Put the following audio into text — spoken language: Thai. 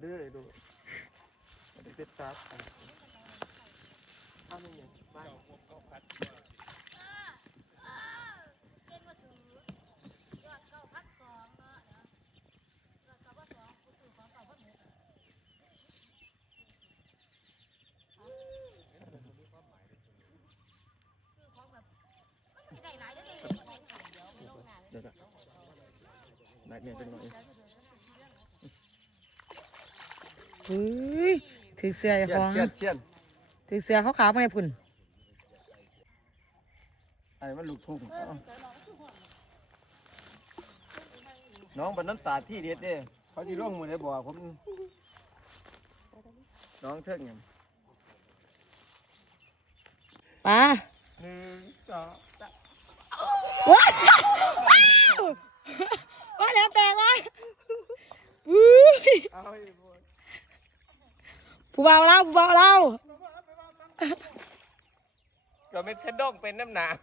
เด้อเลยดูมันเป็นตับเอาหนึ่งบ้านเดี๋ยวนักเนี่ยเป็นหน่อยเฮ้ยถือเสื้อของ เชียนถือเสื้อขาวๆมาให้พุ่น ไอ้มันลูกทุ่งน้องบรรนันตาที่เด็ดเด้เขาที่ร่วงมือได้บอกผมน้องเทิงยัง ป้า 1 2 ว้าวว้าแล้วแตกมาผู้บ่าวเราก็ไม่ใช่ดองเป็นน้ำหนาว